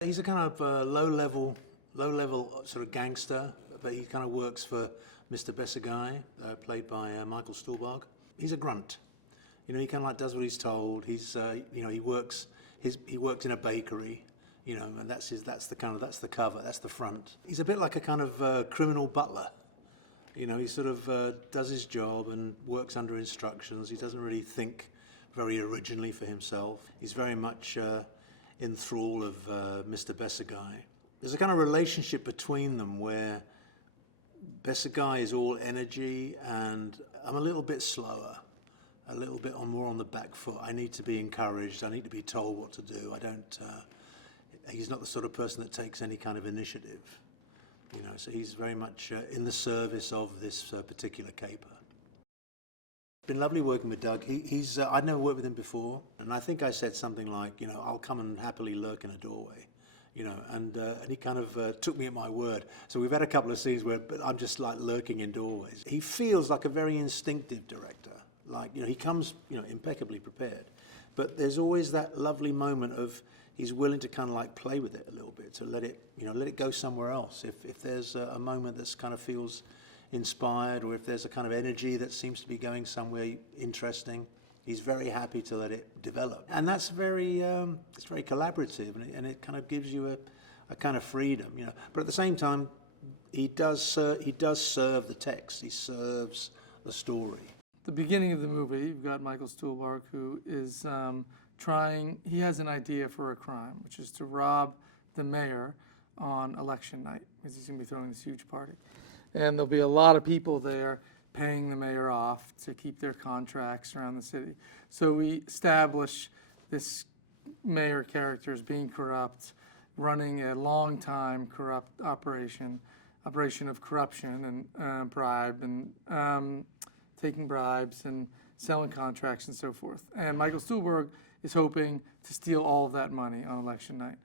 He's a kind of low level sort of gangster, but he kind of works for Mr. Besegai, played by Michael Stuhlbarg. He's a grunt. You know, he kind of like does what he's told. He's, you know, he works in a bakery, you know, and that's the cover, that's the front. He's a bit like a kind of criminal butler. You know, he sort of does his job and works under instructions. He doesn't really think very originally for himself. He's very much in thrall of Mr. Besegai. There's a kind of relationship between them where Besegai is all energy and I'm a little bit slower, a little bit more on the back foot. I need to be encouraged. I need to be told what to do. He's not the sort of person that takes any kind of initiative. You know, so he's very much in the service of this particular caper. It's been lovely working with Doug. I'd never worked with him before, and I think I said something like, you know, I'll come and happily lurk in a doorway, you know, and he kind of took me at my word. So we've had a couple of scenes where I'm just like lurking in doorways. He feels like a very instinctive director. Like, you know, he comes, you know, impeccably prepared, but there's always that lovely moment of he's willing to kind of like play with it a little bit, to let it go somewhere else. If there's a moment that's kind of feels inspired, or if there's a kind of energy that seems to be going somewhere interesting, he's very happy to let it develop. And that's very, it's very collaborative, and it kind of gives you a kind of freedom, you know. But at the same time, he does serve the text. He serves the story. The beginning of the movie, you've got Michael Stuhlbarg, who is he has an idea for a crime, which is to rob the mayor on election night, because he's going to be throwing this huge party. And there'll be a lot of people there paying the mayor off to keep their contracts around the city. So we establish this mayor character as being corrupt, running a long-time corrupt operation of corruption and bribe and taking bribes and selling contracts and so forth. And Michael Stuhlbarg is hoping to steal all of that money on election night.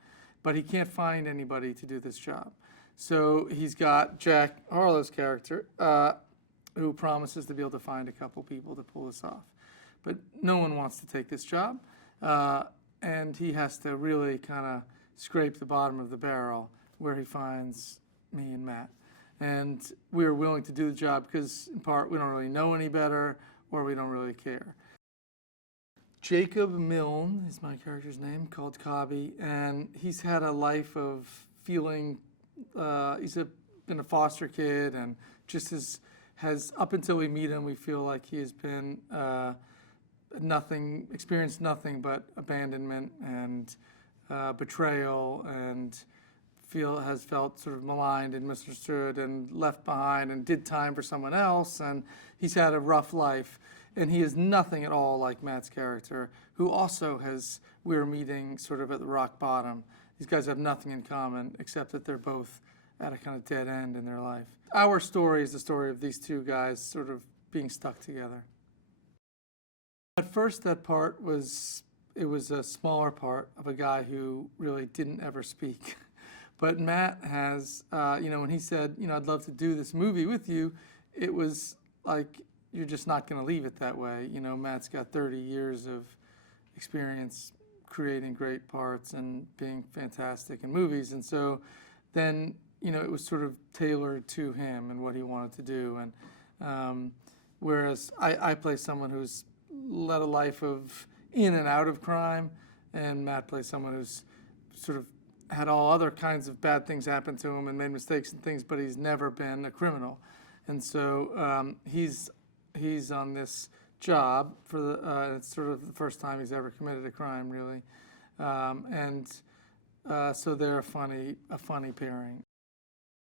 But he can't find anybody to do this job. So he's got Jack Harlow's character, who promises to be able to find a couple people to pull this off. But no one wants to take this job. And he has to really kind of scrape the bottom of the barrel where he finds me and Matt. And we were willing to do the job because, in part, we don't really know any better or we don't really care. Jacob Milne is my character's name, called Cobby, and he's had a life of feeling, been a foster kid, and just has up until we meet him, we feel like he has been experienced nothing but abandonment and betrayal, and has felt sort of maligned and misunderstood and left behind and did time for someone else, and he's had a rough life. And he is nothing at all like Matt's character, who also we're meeting sort of at the rock bottom. These guys have nothing in common except that they're both at a kind of dead end in their life. Our story is the story of these two guys sort of being stuck together. At first, that part was a smaller part of a guy who really didn't ever speak. But Matt has, when he said, I'd love to do this movie with you, it was like, you're just not going to leave it that way. You know, Matt's got 30 years of experience creating great parts and being fantastic in movies. And so then, it was sort of tailored to him and what he wanted to do. And whereas I play someone who's led a life of in and out of crime, and Matt plays someone who's sort of had all other kinds of bad things happen to him and made mistakes and things, but he's never been a criminal. And so he's on this job for it's sort of the first time he's ever committed a crime, really, so they're a funny pairing.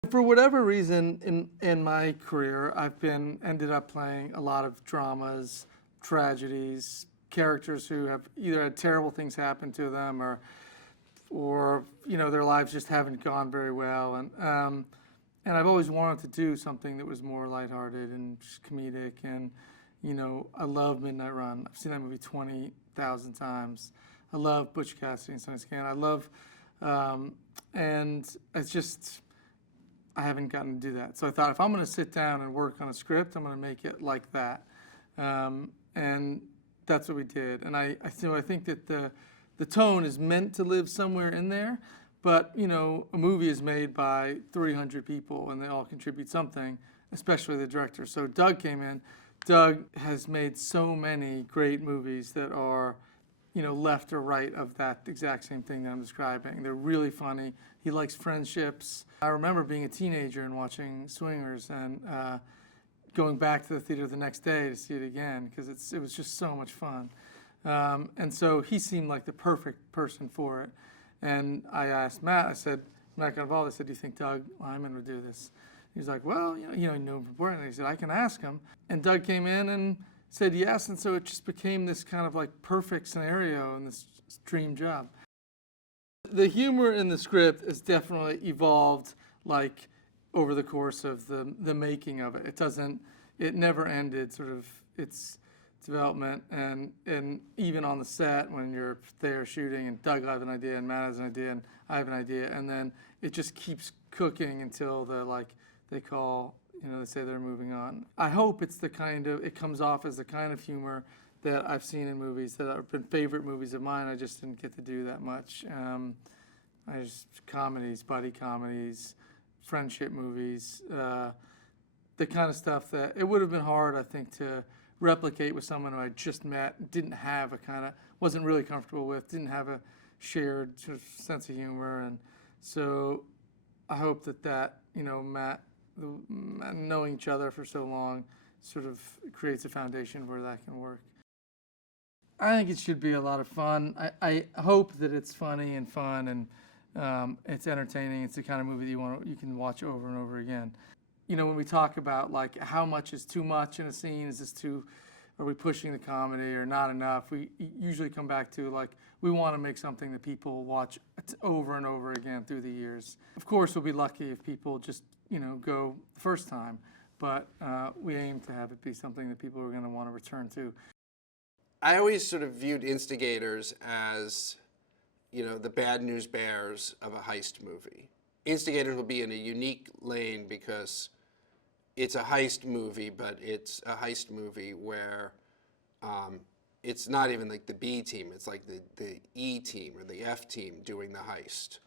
For whatever reason, in my career, I've ended up playing a lot of dramas, tragedies, characters who have either had terrible things happen to them, or their lives just haven't gone very well, and I've always wanted to do something that was more lighthearted and just comedic. And, I love Midnight Run. I've seen that movie 20,000 times. I love Butch Cassidy and Sonny Scan. I love, and it's just, I haven't gotten to do that. So I thought, if I'm going to sit down and work on a script, I'm going to make it like that. And that's what we did. And I think that the tone is meant to live somewhere in there, But, you know, a movie is made by 300 people and they all contribute something, especially the director. So Doug came in. Doug has made so many great movies that are, you know, left or right of that exact same thing that I'm describing. They're really funny. He likes friendships. I remember being a teenager and watching Swingers and going back to the theater the next day to see it again because it was just so much fun. And so he seemed like the perfect person for it. And I asked Matt, I said, Matt got involved, I said, do you think Doug Liman would do this? He was like, well, you know, beforehand. He said, I can ask him. And Doug came in and said yes, and so it just became this kind of like perfect scenario and this dream job. The humor in the script has definitely evolved like over the course of the making of it. It never ended sort of its development, and even on the set when you're there shooting and Doug has an idea and Matt has an idea and I have an idea, and then it just keeps cooking until they call, you know, they say they're moving on. I hope it comes off as the kind of humor that I've seen in movies that have been favorite movies of mine. I just didn't get to do that much. Comedies, buddy comedies, friendship movies, the kind of stuff that it would have been hard, I think, to replicate with someone who I just met, didn't have wasn't really comfortable with, didn't have a shared sort of sense of humor. And so I hope that, you know, Matt, knowing each other for so long sort of creates a foundation where that can work. I think it should be a lot of fun. I hope that it's funny and fun and it's entertaining. It's the kind of movie that you can watch over and over again. You know, when we talk about like how much is too much in a scene, are we pushing the comedy or not enough? We usually come back to like, we want to make something that people watch over and over again through the years. Of course, we'll be lucky if people just, you know, go the first time, but we aim to have it be something that people are going to want to return to. I always sort of viewed Instigators as, you know, the Bad News Bears of a heist movie. Instigators will be in a unique lane because it's a heist movie, but it's a heist movie where it's not even like the B team, it's like the E team or the F team doing the heist.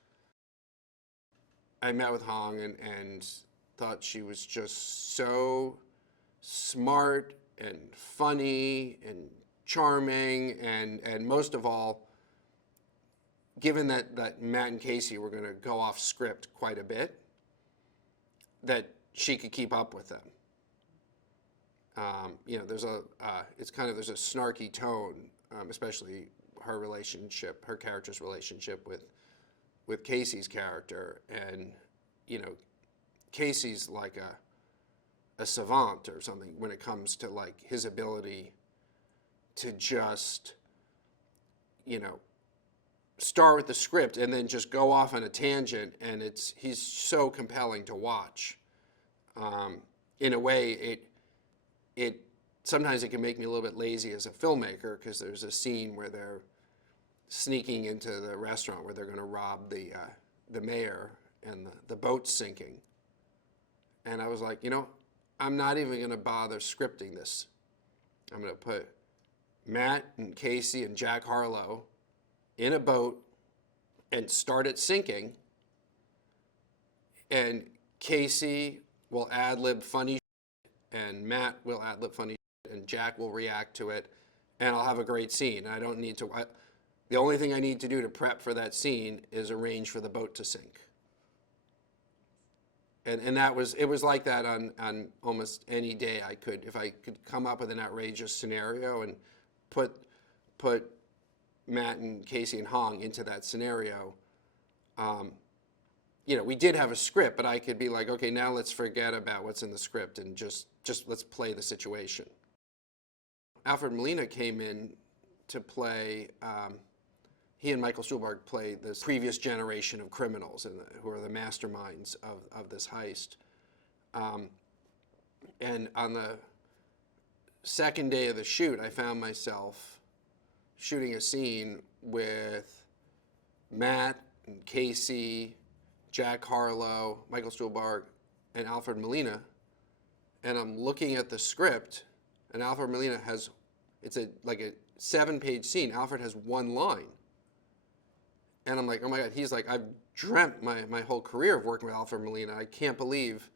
I met with Hong and thought she was just so smart and funny and charming, and most of all, given that Matt and Casey were going to go off script quite a bit, that she could keep up with them. You know, there's a snarky tone, especially her character's relationship with Casey's character, and you know, Casey's like a savant or something when it comes to like his ability to just, you know, start with the script and then just go off on a tangent, and he's so compelling to watch. In a way, sometimes it can make me a little bit lazy as a filmmaker because there's a scene where they're sneaking into the restaurant where they're going to rob the mayor and the boat's sinking. And I was like, you know, I'm not even going to bother scripting this. I'm going to put Matt and Casey and Jack Harlow in a boat and start it sinking, and Casey will ad-lib funny and Matt will ad-lib funny and Jack will react to it, and I'll have a great scene. I don't need to, the only thing I need to do to prep for that scene is arrange for the boat to sink. And it was like that on almost any day I could, if I could come up with an outrageous scenario and put Matt and Casey and Hong into that scenario. You know, we did have a script, but I could be like, okay, now let's forget about what's in the script and just let's play the situation. Alfred Molina came in to play, he and Michael Stuhlbarg played this previous generation of criminals who are the masterminds of this heist. And on the second day of the shoot, I found myself shooting a scene with Matt and Casey, Jack Harlow, Michael Stuhlbarg, and Alfred Molina, and I'm looking at the script, and Alfred Molina it's like a 7-page scene. Alfred has one line, And I'm like, oh my God. He's like, I've dreamt my whole career of working with Alfred Molina. I can't believe.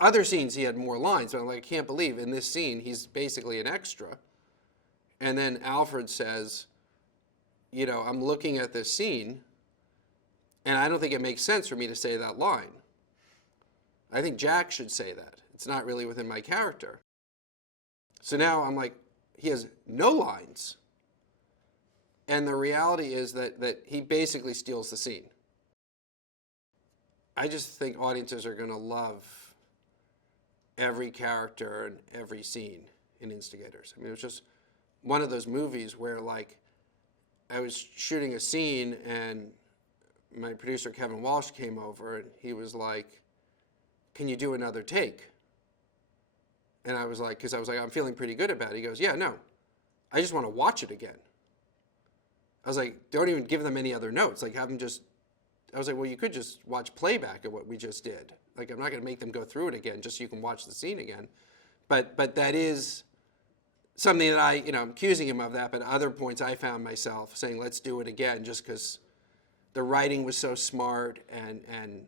Other scenes he had more lines, but I'm like, I can't believe in this scene he's basically an extra. And then Alfred says, you know, I'm looking at this scene, and I don't think it makes sense for me to say that line. I think Jack should say that. It's not really within my character. So now I'm like, he has no lines. And the reality is that he basically steals the scene. I just think audiences are going to love every character and every scene in Instigators. I mean, it was just one of those movies where, like, I was shooting a scene and my producer, Kevin Walsh, came over and he was like, can you do another take? And I was like, because I was like, I'm feeling pretty good about it. He goes, yeah, no, I just want to watch it again. I was like, don't even give them any other notes. Like, have them just, I was like, well, you could just watch playback of what we just did. Like, I'm not going to make them go through it again just so you can watch the scene again. But that is something that I'm accusing him of that, but at other points I found myself saying, let's do it again, just because the writing was so smart, and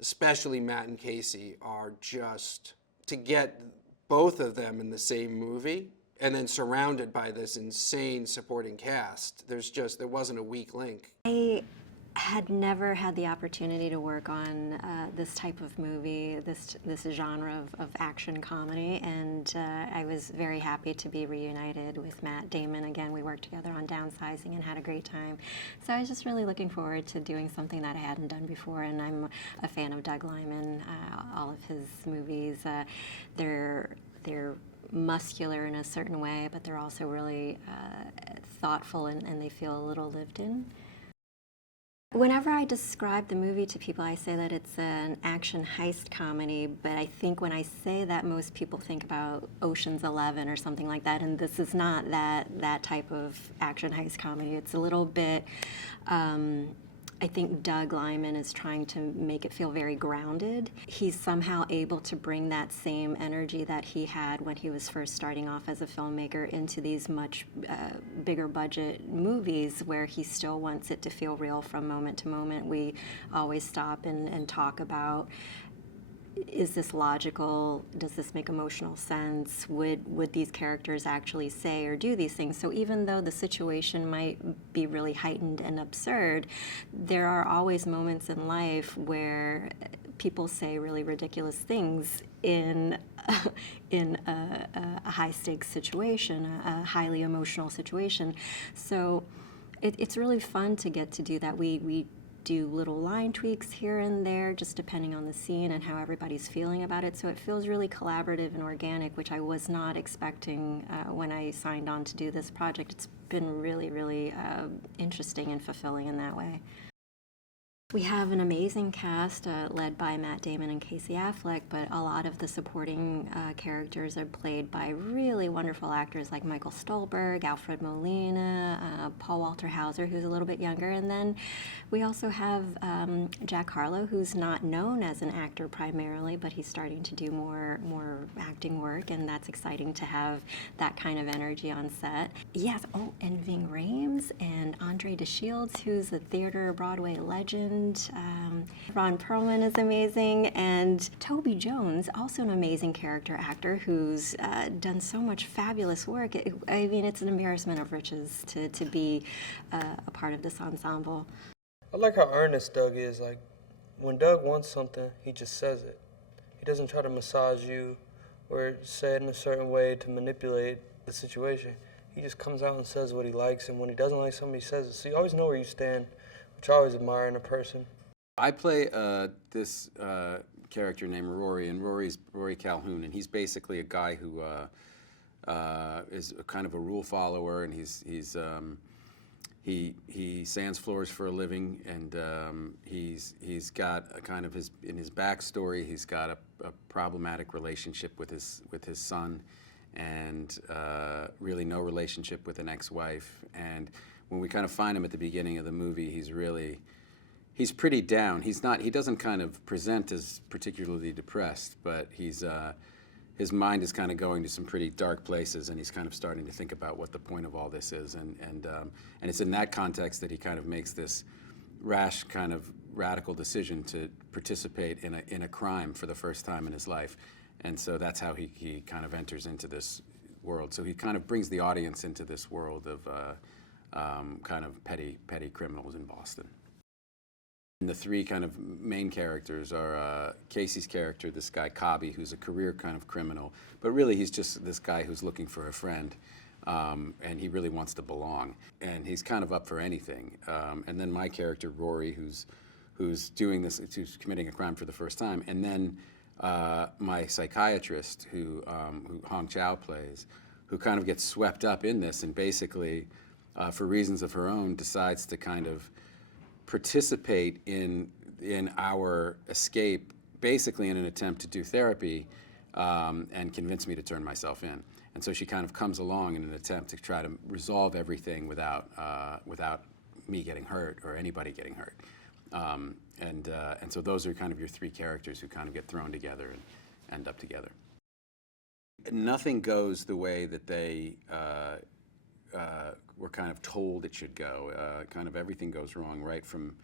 especially Matt and Casey are just, to get both of them in the same movie and then surrounded by this insane supporting cast, there wasn't a weak link. I had never had the opportunity to work on this type of movie, this genre of action comedy, and I was very happy to be reunited with Matt Damon again. We worked together on Downsizing and had a great time. So I was just really looking forward to doing something that I hadn't done before, and I'm a fan of Doug Liman, all of his movies. They're muscular in a certain way, but they're also really thoughtful, and they feel a little lived in. Whenever I describe the movie to people, I say that it's an action heist comedy, but I think when I say that, most people think about Ocean's 11 or something like that, and this is not that type of action heist comedy. It's a little bit, I think Doug Liman is trying to make it feel very grounded. He's somehow able to bring that same energy that he had when he was first starting off as a filmmaker into these much bigger budget movies, where he still wants it to feel real from moment to moment. We always stop and talk about, is this logical? Does this make emotional sense? Would these characters actually say or do these things? So even though the situation might be really heightened and absurd, there are always moments in life where people say really ridiculous things in a high stakes situation, a highly emotional situation. So it's really fun to get to do that. We do little line tweaks here and there, just depending on the scene and how everybody's feeling about it. So it feels really collaborative and organic, which I was not expecting when I signed on to do this project. It's been really, really interesting and fulfilling in that way. We have an amazing cast led by Matt Damon and Casey Affleck, but a lot of the supporting characters are played by really wonderful actors like Michael Stuhlbarg, Alfred Molina, Paul Walter Hauser, who's a little bit younger, and then we also have Jack Harlow, who's not known as an actor primarily, but he's starting to do more acting work, and that's exciting to have that kind of energy on set. Yes, oh, and Ving Rhames and Dechico, who's a theater Broadway legend. Ron Perlman is amazing, and Toby Jones, also an amazing character actor who's done so much fabulous work. I mean, it's an embarrassment of riches to be a part of this ensemble. I like how earnest Doug is. Like, when Doug wants something, he just says it. He doesn't try to massage you or say it in a certain way to manipulate the situation. He just comes out and says what he likes, and when he doesn't like something, he says it. So you always know where you stand, which I always admire in a person. I play this character named Rory, and Rory's Rory Calhoun, and he's basically a guy who is a kind of a rule follower, and he sands floors for a living, and he's got a kind of in his backstory, he's got a problematic relationship with his son, and really no relationship with an ex-wife. And when we kind of find him at the beginning of the movie, he's pretty down. He doesn't kind of present as particularly depressed, but his mind is kind of going to some pretty dark places, and he's kind of starting to think about what the point of all this is. And it's in that context that he kind of makes this rash kind of radical decision to participate in a crime for the first time in his life. And so that's how he kind of enters into this world. So he kind of brings the audience into this world of kind of petty criminals in Boston. And the three kind of main characters are Casey's character, this guy Cobby, who's a career kind of criminal, but really he's just this guy who's looking for a friend, and he really wants to belong, and he's kind of up for anything. And then my character Rory, who's doing this, who's committing a crime for the first time, and then my psychiatrist, who Hong Chau plays, who kind of gets swept up in this, and basically, for reasons of her own, decides to kind of participate in our escape, basically in an attempt to do therapy and convince me to turn myself in. And so she kind of comes along in an attempt to try to resolve everything without me getting hurt or anybody getting hurt. And so those are kind of your three characters who kind of get thrown together and end up together. Nothing goes the way that they were kind of told it should go. Kind of everything goes wrong right from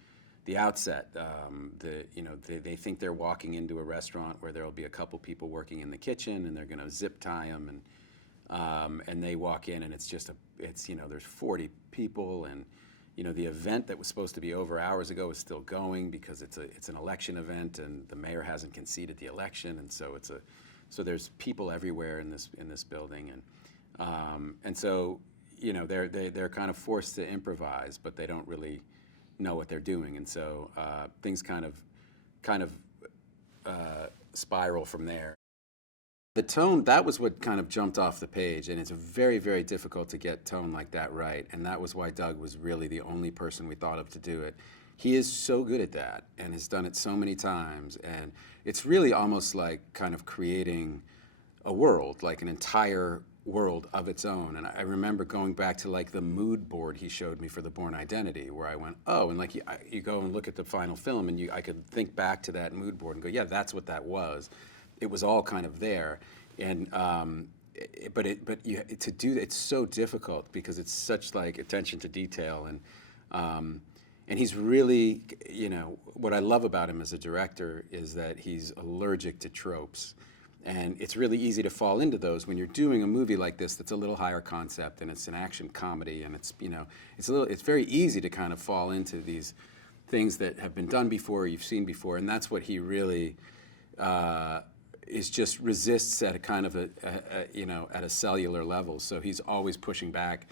the outset. They think they're walking into a restaurant where there will be a couple people working in the kitchen, and they're going to zip tie them, and they walk in, and it's there's 40 people, and the event that was supposed to be over hours ago is still going because it's an election event, and the mayor hasn't conceded the election, and so so there's people everywhere in this building, and so they're kind of forced to improvise, but they don't really know what they're doing, and so things kind of spiral from there. The tone, that was what kind of jumped off the page, and it's very, very difficult to get tone like that right, and that was why Doug was really the only person we thought of to do it. He is so good at that and has done it so many times, and it's really almost like kind of creating a world, like an entire world of its own. And I remember going back to like the mood board he showed me for The Bourne Identity, where I went, oh, and like you go and look at the final film, and I could think back to that mood board and go, yeah, that's what that was. It was all kind of there, and to do it's so difficult because it's such like attention to detail, and he's really, what I love about him as a director is that he's allergic to tropes. And it's really easy to fall into those when you're doing a movie like this that's a little higher concept, and it's an action comedy, and it's very easy to kind of fall into these things that have been done before, you've seen before, and that's what he really is just resists at a kind of at a cellular level. So he's always pushing back.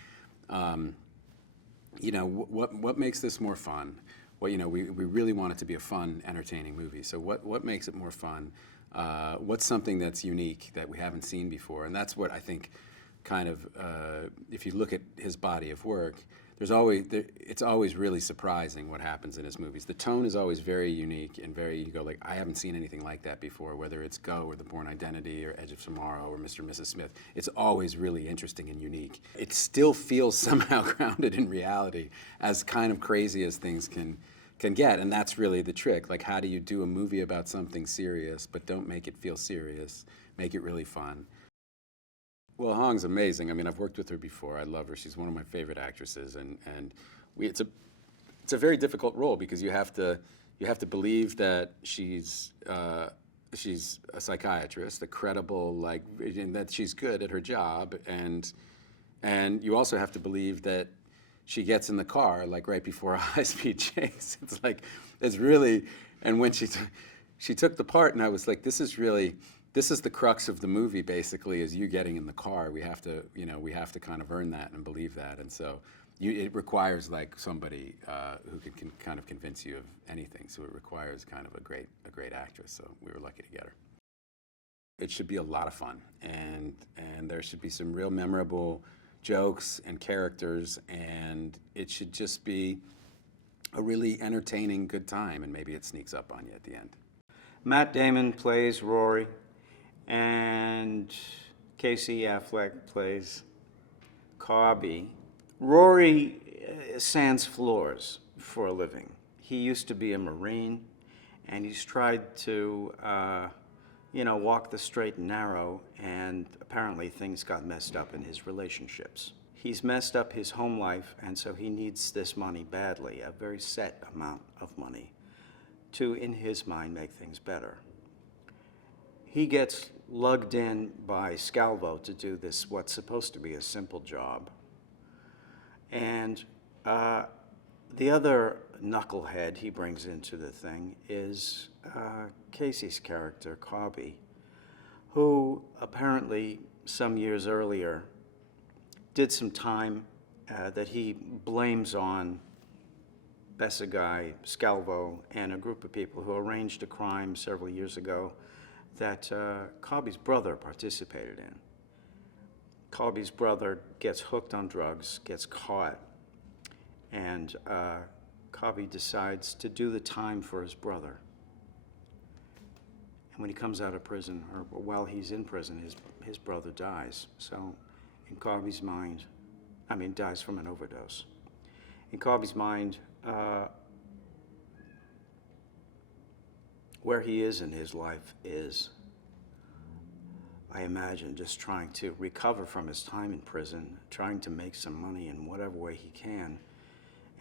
What makes this more fun? Well, we really want it to be a fun, entertaining movie. So what makes it more fun? What's something that's unique that we haven't seen before? And that's what I think kind of, if you look at his body of work, it's always really surprising what happens in his movies. The tone is always very unique and you go like, I haven't seen anything like that before, whether it's Go or The Bourne Identity or Edge of Tomorrow or Mr. and Mrs. Smith. It's always really interesting and unique. It still feels somehow grounded in reality, as kind of crazy as things can get, and that's really the trick. Like, how do you do a movie about something serious, but don't make it feel serious, make it really fun? Well, Hong's amazing. I mean, I've worked with her before. I love her. She's one of my favorite actresses, and it's a very difficult role because you have to believe that she's a psychiatrist, a credible, and that she's good at her job, and you also have to believe that she gets in the car right before a high-speed chase. It's really, and when she took the part, and I was like, this is the crux of the movie, basically, is you getting in the car. We have to kind of earn that and believe that, and so it requires somebody who can kind of convince you of anything. So it requires kind of a great actress. So we were lucky to get her. It should be a lot of fun, and there should be some real memorable jokes and characters, and it should just be a really entertaining, good time, and maybe it sneaks up on you at the end. Matt Damon plays Rory, and Casey Affleck plays Cobby. Rory sands floors for a living. He used to be a Marine, and he's tried to walk the straight and narrow, and apparently things got messed up in his relationships. he's messed up his home life, and so he needs this money badly, a very set amount of money, to, in his mind, make things better. He gets lugged in by Scalvo to do this, what's supposed to be a simple job. And the other knucklehead he brings into the thing is Casey's character, Cobby, who apparently some years earlier did some time that he blames on Besegai, Scalvo, and a group of people who arranged a crime several years ago that Cobby's brother participated in. Cobby's brother gets hooked on drugs, gets caught, and Cobby decides to do the time for his brother. And when he comes out of prison, or while he's in prison, his brother dies. So in Cobby's mind, dies from an overdose. In Cobby's mind, where he is in his life is, I imagine, just trying to recover from his time in prison, trying to make some money in whatever way he can.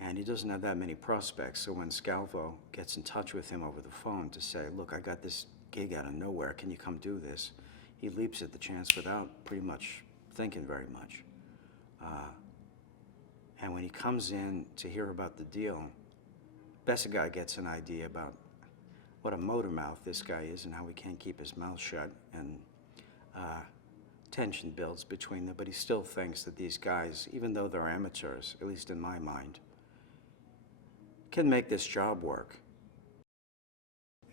And he doesn't have that many prospects. So when Scalvo gets in touch with him over the phone to say, look, I got this gig out of nowhere, can you come do this? He leaps at the chance without pretty much thinking very much. And when he comes in to hear about the deal, Besegai gets an idea about what a motor mouth this guy is and how he can't keep his mouth shut, and tension builds between them, but he still thinks that these guys, even though they're amateurs, at least in my mind, can make this job work.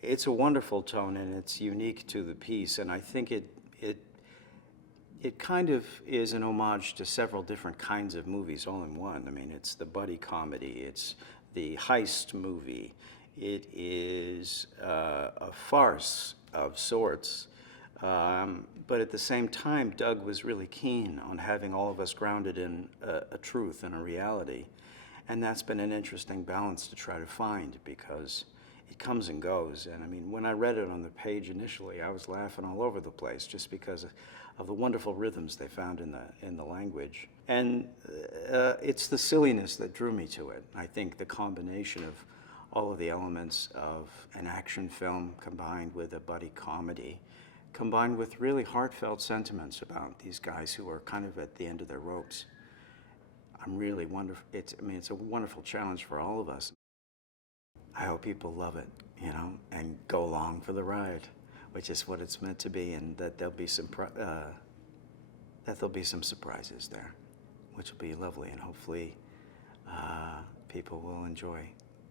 It's a wonderful tone, and it's unique to the piece, and I think it kind of is an homage to several different kinds of movies all in one. I mean, it's the buddy comedy, it's the heist movie, it is a farce of sorts, but at the same time, Doug was really keen on having all of us grounded in a truth and a reality, and that's been an interesting balance to try to find, because it comes and goes. And I mean, when I read it on the page initially, I was laughing all over the place just because of the wonderful rhythms they found in the language. And it's the silliness that drew me to it. I think the combination of all of the elements of an action film combined with a buddy comedy, combined with really heartfelt sentiments about these guys who are kind of at the end of their ropes. I'm really wonderful. It's a wonderful challenge for all of us. I hope people love it, and go along for the ride, which is what it's meant to be, and that there'll be some surprises there, which will be lovely, and hopefully people will enjoy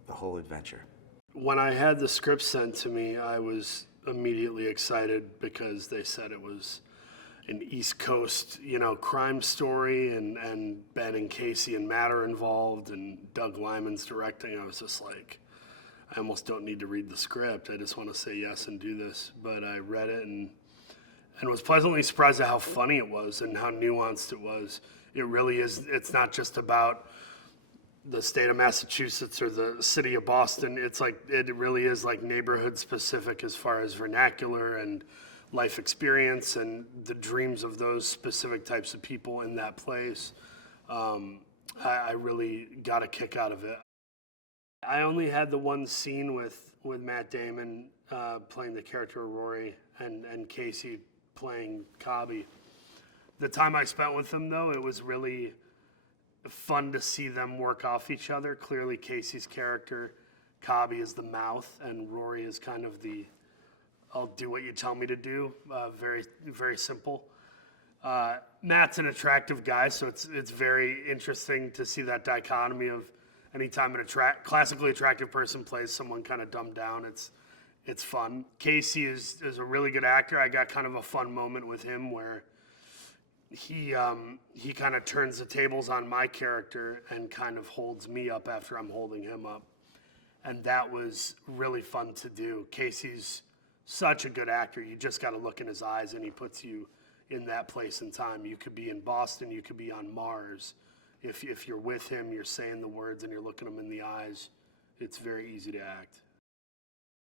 the whole adventure. When I had the script sent to me, I was immediately excited because they said it was an East Coast, crime story, and Ben and Casey and Matt are involved, and Doug Liman's directing. I was just like, I almost don't need to read the script. I just want to say yes and do this. But I read it and was pleasantly surprised at how funny it was and how nuanced it was. It really is. It's not just about the state of Massachusetts or the city of Boston. It's like, it really is like neighborhood specific as far as vernacular and life experience and the dreams of those specific types of people in that place. I really got a kick out of it. I only had the one scene with Matt Damon playing the character of Rory and Casey playing Cobby. The time I spent with them, though, it was really fun to see them work off each other. Clearly, Casey's character, Cobby, is the mouth, and Rory is kind of the, I'll do what you tell me to do, very, very simple. Matt's an attractive guy, so it's very interesting to see that dichotomy of anytime an classically attractive person plays someone kind of dumbed down, it's fun. Casey is a really good actor. I got kind of a fun moment with him where he kind of turns the tables on my character and kind of holds me up after I'm holding him up. And that was really fun to do. Casey's such a good actor. You just got to look in his eyes and he puts you in that place and time. You could be in Boston, you could be on Mars. If you're with him, you're saying the words and you're looking him in the eyes, it's very easy to act.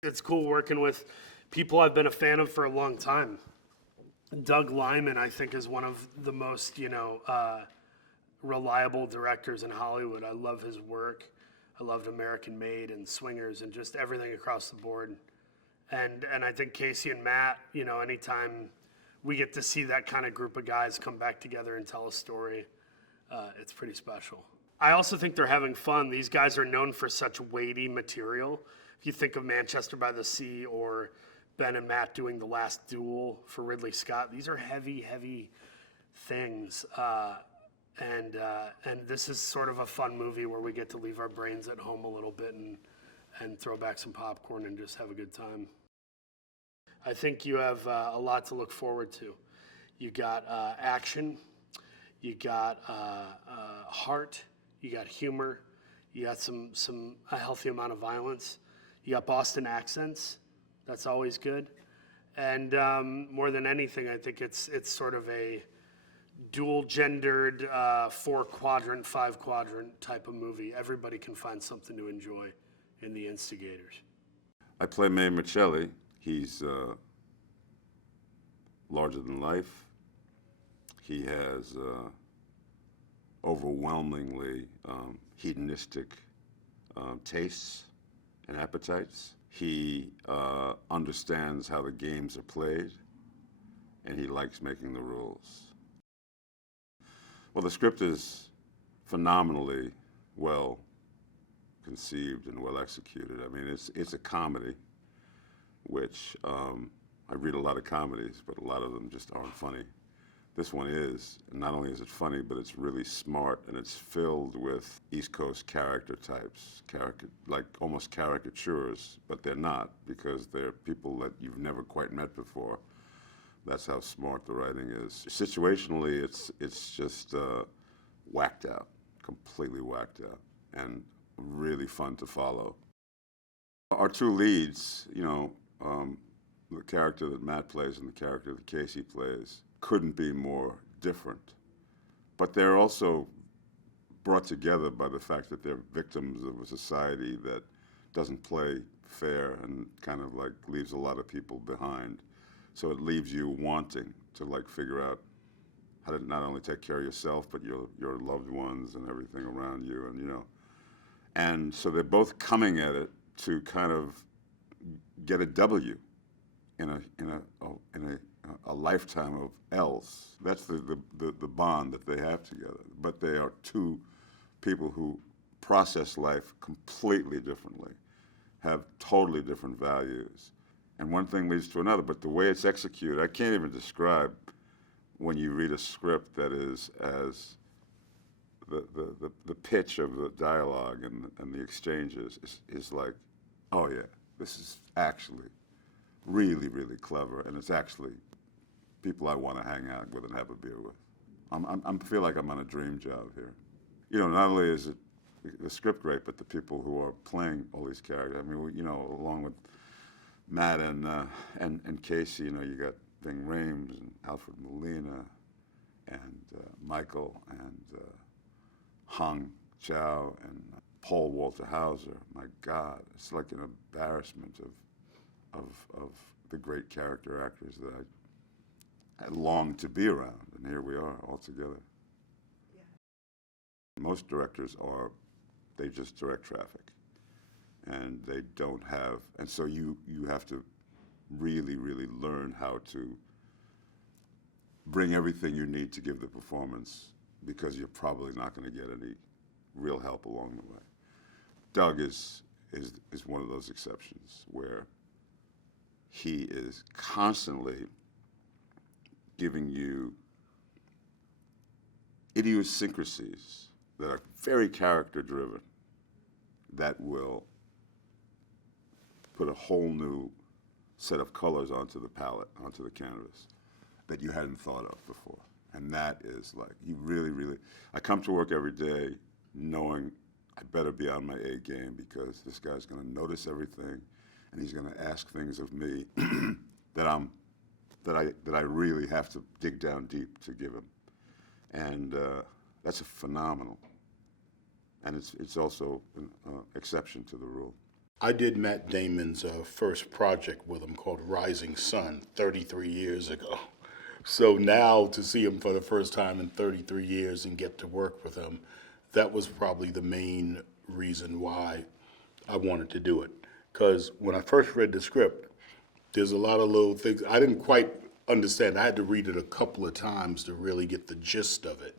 It's cool working with people I've been a fan of for a long time. Doug Liman, I think, is one of the most, reliable directors in Hollywood. I love his work. I loved American Made and Swingers and just everything across the board. And I think Casey and Matt, you know, anytime we get to see that kind of group of guys come back together and tell a story, it's pretty special. I also think they're having fun. These guys are known for such weighty material. If you think of Manchester by the Sea or Ben and Matt doing The Last Duel for Ridley Scott, these are heavy, heavy things. And this is sort of a fun movie where we get to leave our brains at home a little bit and throw back some popcorn and just have a good time. I think you have a lot to look forward to. You got action, you got heart, you got humor, you got a healthy amount of violence, you got Boston accents. That's always good. And more than anything, I think it's sort of a dual-gendered 4-quadrant, 5-quadrant type of movie. Everybody can find something to enjoy in The Instigators. I play Miccelli. He's larger than life. He has overwhelmingly hedonistic tastes and appetites. He understands how the games are played, and he likes making the rules. Well, the script is phenomenally well conceived and well executed. I mean, it's a comedy, which I read a lot of comedies, but a lot of them just aren't funny. This one is, and not only is it funny, but it's really smart, and it's filled with East Coast character types, like almost caricatures, but they're not, because they're people that you've never quite met before. That's how smart the writing is. Situationally, it's just whacked out, completely whacked out, and really fun to follow. Our two leads, you know, the character that Matt plays and the character that Casey plays, couldn't be more different. But they're also brought together by the fact that they're victims of a society that doesn't play fair and kind of like leaves a lot of people behind. So it leaves you wanting to like figure out how to not only take care of yourself, but your loved ones and everything around you, and you know. And so they're both coming at it to kind of get a W in a lifetime of else. That's the bond that they have together. But they are two people who process life completely differently, have totally different values. And one thing leads to another, but the way it's executed, I can't even describe when you read a script that is as the pitch of the dialogue and the exchanges is like, oh yeah, this is actually really, really clever, and it's actually people I want to hang out with and have a beer with. I feel like I'm on a dream job here. You know, not only is it the script great, but the people who are playing all these characters. I mean, you know, along with Matt and Casey, you know, you got Ving Rhames and Alfred Molina and Michael and Hong Chau and Walter Hauser. My God, it's like an embarrassment of the great character actors that I long to be around, and here we are all together. Yeah. Most directors they just direct traffic, and they don't have, and so you have to really, really learn how to bring everything you need to give the performance, because you're probably not going to get any real help along the way. Doug is one of those exceptions where he is constantly giving you idiosyncrasies that are very character-driven that will put a whole new set of colors onto the palette, onto the canvas, that you hadn't thought of before. And that is like, you really, really, I come to work every day knowing I better be on my A game, because this guy's gonna notice everything, and he's gonna ask things of me that I really have to dig down deep to give him. And that's a phenomenal, and it's also an exception to the rule. I did Matt Damon's first project with him called Rising Sun 33 years ago. So now to see him for the first time in 33 years and get to work with him, that was probably the main reason why I wanted to do it. Because when I first read the script, there's a lot of little things I didn't quite understand. I had to read it a couple of times to really get the gist of it.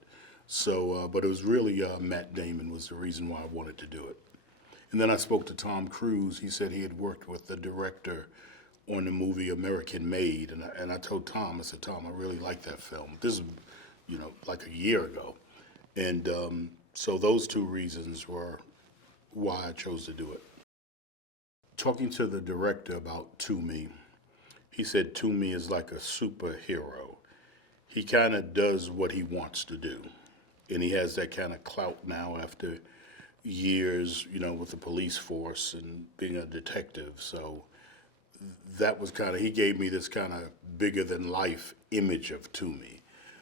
So, but it was really Matt Damon was the reason why I wanted to do it. And then I spoke to Tom Cruise. He said he had worked with the director on the movie American Made. And I told Tom, I said, Tom, I really like that film. This is, like a year ago. And so those two reasons were why I chose to do it. Talking to the director about Toomey, he said Toomey is like a superhero. He kind of does what he wants to do. And he has that kind of clout now after years, with the police force and being a detective. So that was he gave me this kind of bigger than life image of Toomey.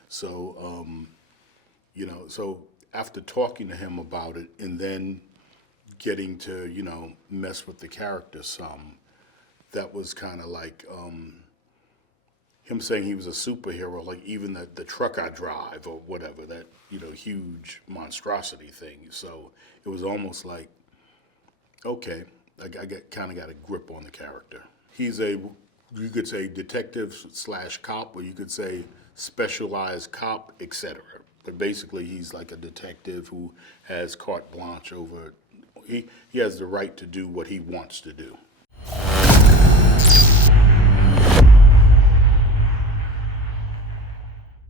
So, so after talking to him about it and then getting to, mess with the character some, that was kind of like him saying he was a superhero, like even the truck I drive or whatever, that, huge monstrosity thing. So it was almost like, okay, I kind of got a grip on the character. He's you could say detective / cop, or you could say specialized cop, etc. But basically he's like a detective who has carte blanche over, he has the right to do what he wants to do.